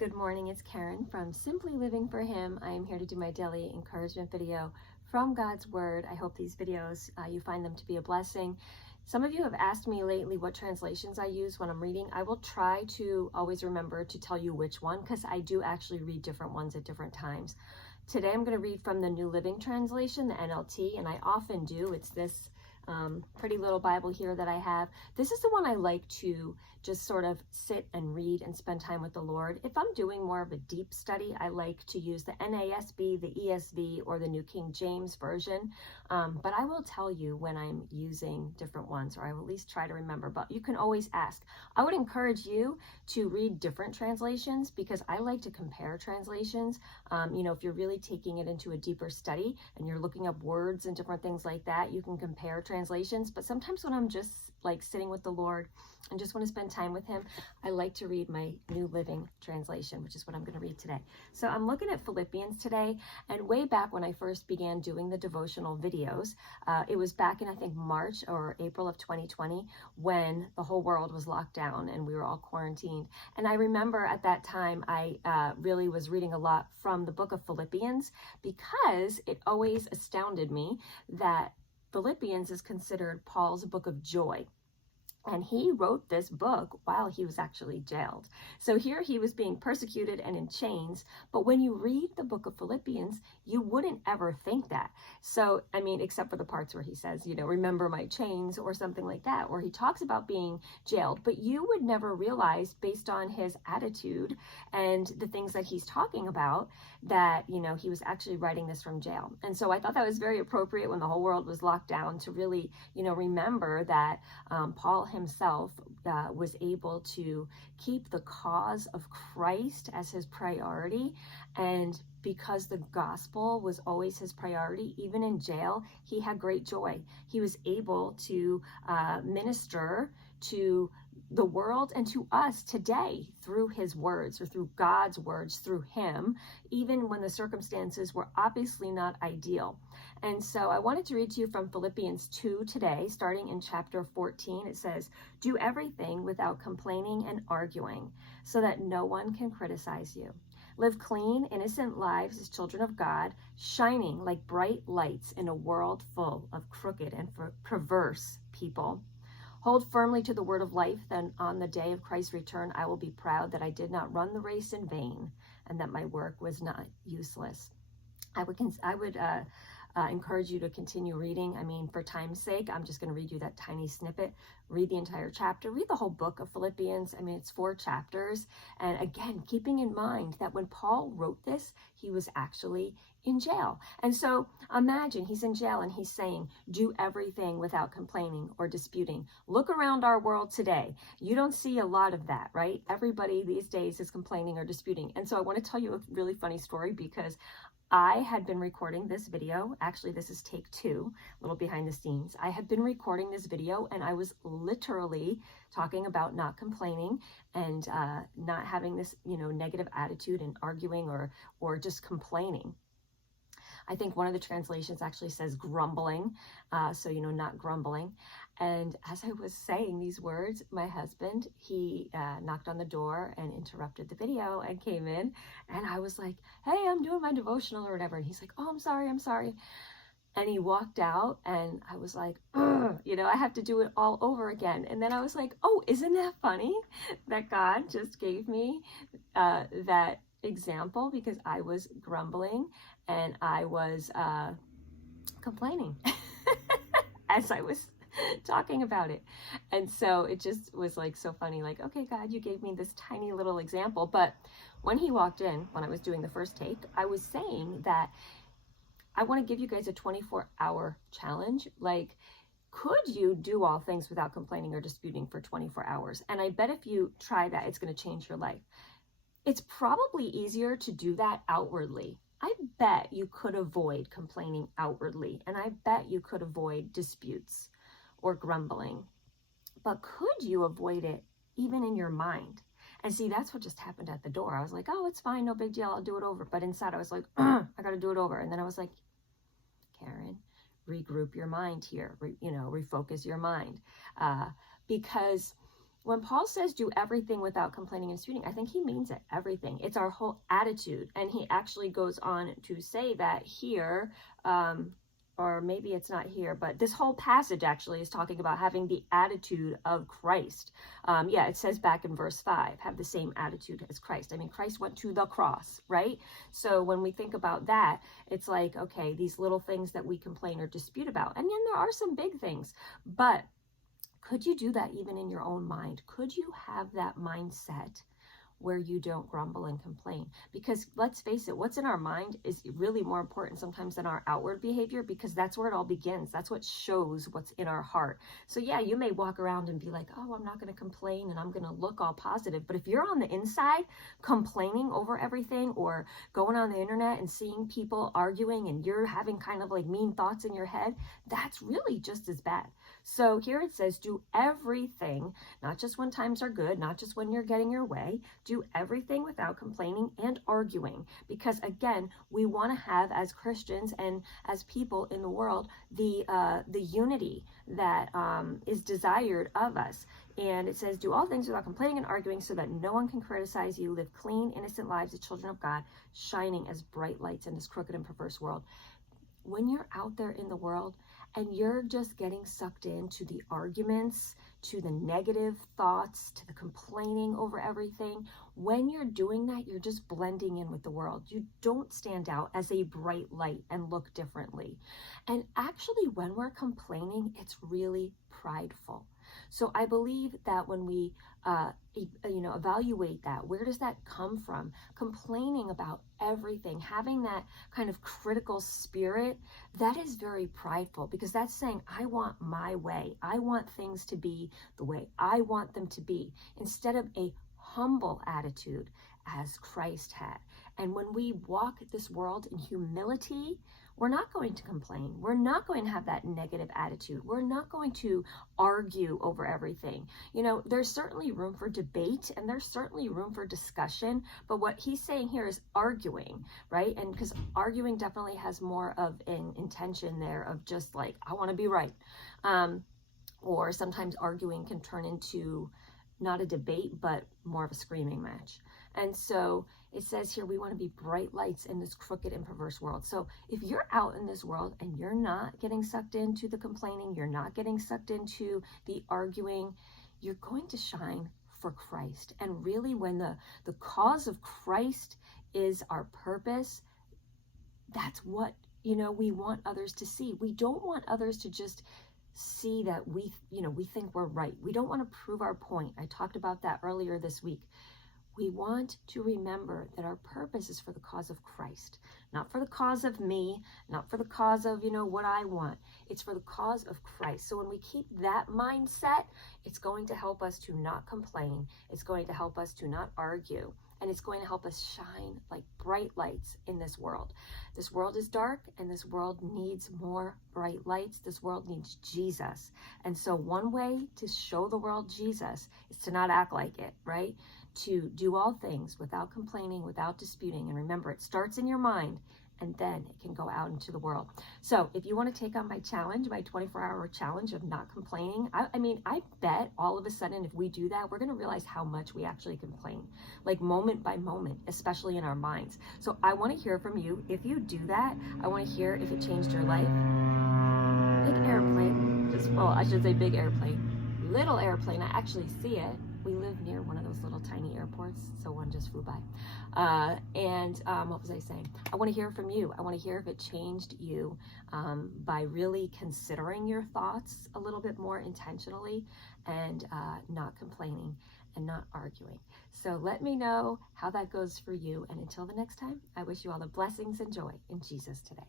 Good morning, it's Karen from Simply Living for Him. I am here to do my daily encouragement video from God's Word. I hope these videos, you find them to be a blessing. Some of you have asked me lately what translations I use when I'm reading. I will try to always remember to tell you which one, because I do actually read different ones at different times. Today I'm going to read from the New Living Translation, the NLT, and I often do. It's this pretty little Bible here that I have. This is the one I like to just sort of sit and read and spend time with the Lord. If I'm doing more of a deep study, I like to use the NASB, the ESV, or the New King James Version. But I will tell you when I'm using different ones, or I will at least try to remember. But you can always ask. I would encourage you to read different translations because I like to compare translations. If you're really taking it into a deeper study and you're looking up words and different things like that, you can compare translations. But sometimes when I'm just like sitting with the Lord and just want to spend time with Him, I like to read my New Living Translation, which is what I'm going to read today. So I'm looking at Philippians today, and way back when I first began doing the devotional videos, it was back in, I think, March or April of 2020 when the whole world was locked down and we were all quarantined. And I remember at that time, I really was reading a lot from the book of Philippians because it always astounded me that Philippians is considered Paul's book of joy. And he wrote this book while he was actually jailed. So here he was being persecuted and in chains. But when you read the book of Philippians, you wouldn't ever think that. So, I mean, except for the parts where he says, remember my chains or something like that, where he talks about being jailed. But you would never realize, based on his attitude and the things that he's talking about, that, he was actually writing this from jail. And so I thought that was very appropriate when the whole world was locked down to really, remember that Paul himself was able to keep the cause of Christ as his priority. And because the gospel was always his priority, even in jail, he had great joy. He was able to minister to the world and to us today through his words, or through God's words, through him, even when the circumstances were obviously not ideal. And so I wanted to read to you from Philippians 2 today, starting in chapter 14. It says, "Do everything without complaining and arguing, so that no one can criticize you. Live clean, innocent lives as children of God, shining like bright lights in a world full of crooked and perverse people. Hold firmly to the word of life, then on the day of Christ's return, I will be proud that I did not run the race in vain and that my work was not useless." I would encourage you to continue reading. I mean, for time's sake, I'm just going to read you that tiny snippet. Read the entire chapter. Read the whole book of Philippians. I mean, it's 4 chapters. And again, keeping in mind that when Paul wrote this, he was actually in jail. And so imagine he's in jail and he's saying, do everything without complaining or disputing. Look around our world today. You don't see a lot of that, right? Everybody these days is complaining or disputing. And so I want to tell you a really funny story, because I had been recording this video. Actually, this is take 2, a little behind the scenes. I had been recording this video and I was literally talking about not complaining and not having this, negative attitude and arguing or just complaining. I think one of the translations actually says grumbling, so not grumbling. And as I was saying these words, my husband, he knocked on the door and interrupted the video and came in. And I was like, "Hey, I'm doing my devotional," or whatever. And he's like, "Oh, I'm sorry. And he walked out and I was like, I have to do it all over again. And then I was like, oh, isn't that funny that God just gave me that example, because I was grumbling and I was complaining as I was talking about it. And so it just was like so funny, like, okay, God, you gave me this tiny little example. But when he walked in, when I was doing the first take, I was saying that I want to give you guys a 24-hour challenge. Like, could you do all things without complaining or disputing for 24 hours? And I bet if you try that, it's going to change your life. It's probably easier to do that outwardly. I bet you could avoid complaining outwardly, and I bet you could avoid disputes or grumbling. But could you avoid it even in your mind? And see, that's what just happened at the door. I was like, oh, it's fine, no big deal, I'll do it over. But inside I was like, I got to do it over. And then I was like, Karen, regroup your mind here, refocus your mind. Because when Paul says do everything without complaining and disputing, I think he means it, everything. It's our whole attitude. And he actually goes on to say that here, or maybe it's not here, but this whole passage actually is talking about having the attitude of Christ. Yeah, it says back in verse 5, have the same attitude as Christ. I mean, Christ went to the cross, right? So when we think about that, it's like, okay, these little things that we complain or dispute about, and then there are some big things, but could you do that even in your own mind? Could you have that mindset where you don't grumble and complain? Because let's face it, what's in our mind is really more important sometimes than our outward behavior, because that's where it all begins. That's what shows what's in our heart. So yeah, you may walk around and be like, oh, I'm not going to complain and I'm going to look all positive. But if you're on the inside complaining over everything, or going on the internet and seeing people arguing and you're having kind of like mean thoughts in your head, that's really just as bad. So here it says, do everything, not just when times are good, not just when you're getting your way, do everything without complaining and arguing. Because again, we want to have, as Christians and as people in the world, the unity that is desired of us. And it says, do all things without complaining and arguing, so that no one can criticize you. Live clean, innocent lives as children of God, shining as bright lights in this crooked and perverse world. When you're out there in the world and you're just getting sucked into the arguments, to the negative thoughts, to the complaining over everything, when you're doing that, you're just blending in with the world. You don't stand out as a bright light and look differently. And actually, when we're complaining, it's really prideful. So I believe that when we evaluate that, where does that come from? Complaining about everything, having that kind of critical spirit, that is very prideful, because that's saying, I want my way. I want things to be the way I want them to be, instead of a humble attitude as Christ had. And when we walk this world in humility, we're not going to complain. We're not going to have that negative attitude. We're not going to argue over everything. You know, there's certainly room for debate and there's certainly room for discussion, but what he's saying here is arguing, right? And because arguing definitely has more of an intention there of just like, I want to be right. Or sometimes arguing can turn into not a debate, but more of a screaming match. And so it says here, we want to be bright lights in this crooked and perverse world. So if you're out in this world and you're not getting sucked into the complaining, you're not getting sucked into the arguing, you're going to shine for Christ. And really, when the cause of Christ is our purpose, that's what, we want others to see. We don't want others to just see that we think we're right. We don't want to prove our point. I talked about that earlier this week. We want to remember that our purpose is for the cause of Christ, not for the cause of me, not for the cause of, what I want. It's for the cause of Christ. So when we keep that mindset, it's going to help us to not complain. It's going to help us to not argue. And it's going to help us shine like bright lights in this world. This world is dark, and this world needs more bright lights. This world needs Jesus. And so one way to show the world Jesus is to not act like it, right? To do all things without complaining, without disputing. And remember, it starts in your mind, and then it can go out into the world. So if you want to take on my challenge, my 24-hour challenge of not complaining, I bet all of a sudden, if we do that, we're going to realize how much we actually complain, like moment by moment, especially in our minds. So I want to hear from you. If you do that, I want to hear if it changed your life. Big airplane, I should say big airplane, little airplane, I actually see it. We live near one of those little tiny airports, so one just flew by. What was I saying? I want to hear from you. I want to hear if it changed you by really considering your thoughts a little bit more intentionally, and not complaining and not arguing. So let me know how that goes for you. And until the next time, I wish you all the blessings and joy in Jesus today.